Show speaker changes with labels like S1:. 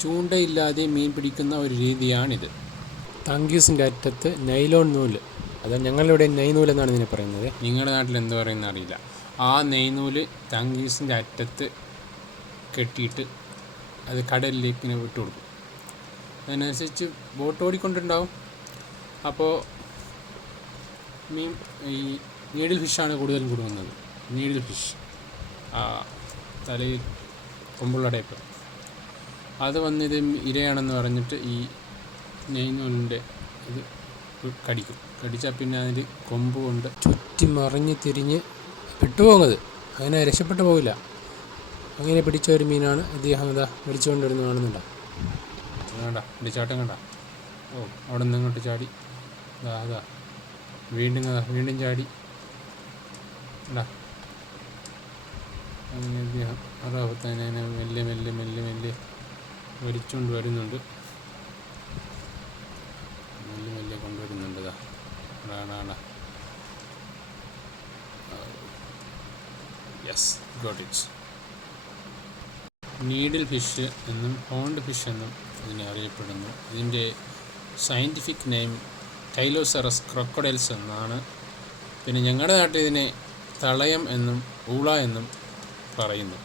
S1: ചൂണ്ടയില്ലാതെ മീൻ പിടിക്കുന്ന ഒരു രീതിയാണിത്. തങ്കീസിന്റെ അറ്റത്ത് നൈലോൺ നൂൽ. അത് ഞങ്ങളിവിടെ നെയ്നൂൽ എന്നാണ് ഇതിനെ പറയുന്നത്. നിങ്ങളുടെ നാട്ടിൽ എന്ത് പറയുന്ന അറിയില്ല. ആ നെയ്നൂൽ തങ്കീസിന്റെ അറ്റത്ത് കെട്ടിയിട്ട് അത് കടലിലേക്ക് ഇങ്ങനെ വിട്ടു കൊടുക്കും. അതിനനുസരിച്ച് ബോട്ട് ഓടിക്കൊണ്ടുണ്ടാവും അപ്പോൾ മീൻ ഈ നീഡിൽ ഫിഷാണ് കൂടുതലും കൊടുക്കുന്നത്. Needle fish. ആ തലയിൽ കൊമ്പുള്ള ടൈപ്പ്. അത് വന്നിത് ഇരയാണെന്ന് പറഞ്ഞിട്ട് ഈ നെയ്നൂലിന്റെ ഇത് കടിക്കും. കടിച്ചാൽ പിന്നെ അതിൽ കൊമ്പ് കൊണ്ട് ചുറ്റി മറിഞ്ഞ് തിരിഞ്ഞ് പെട്ടുപോകുന്നത് അങ്ങനെ രക്ഷപ്പെട്ടു പോകില്ല അങ്ങനെ പിടിച്ച ഒരു മീനാണ് അദ്ദേഹം ഇതാ പിടിച്ചുകൊണ്ട് വരുന്ന കാണുന്നുണ്ടോ എന്റെ ചാട്ടം കണ്ട. ഓ അവിടെ നിന്ന് ഇങ്ങോട്ട് ചാടി. അതാ അതാ വീണ്ടും വീണ്ടും ചാടി. അങ്ങനെ അദ്ദേഹം മെല്ലെ മെല്ലെ മെല്ലെ മെല്ലെ വലിച്ചുകൊണ്ട് വരുന്നുണ്ട് മെല്ലെ മെല്ലെ കൊണ്ടുവരുന്നുണ്ട് അടാടാ യെസ് ഗോട്ട് നീഡിൽ ഫിഷ് എന്നും ഹോണ്ട് ഫിഷ് എന്നും ഇതിനെ അറിയപ്പെടുന്നു. ഇതിന്റെ സയന്റിഫിക് നെയിം ടൈലോസറസ് ക്രൊക്കഡൈൽസ് എന്നാണ്. പിന്നെ ഞങ്ങളുടെ നാട്ടിൽ ഇതിനെ തളയം എന്നും ഊള എന്നും പറയുന്നു.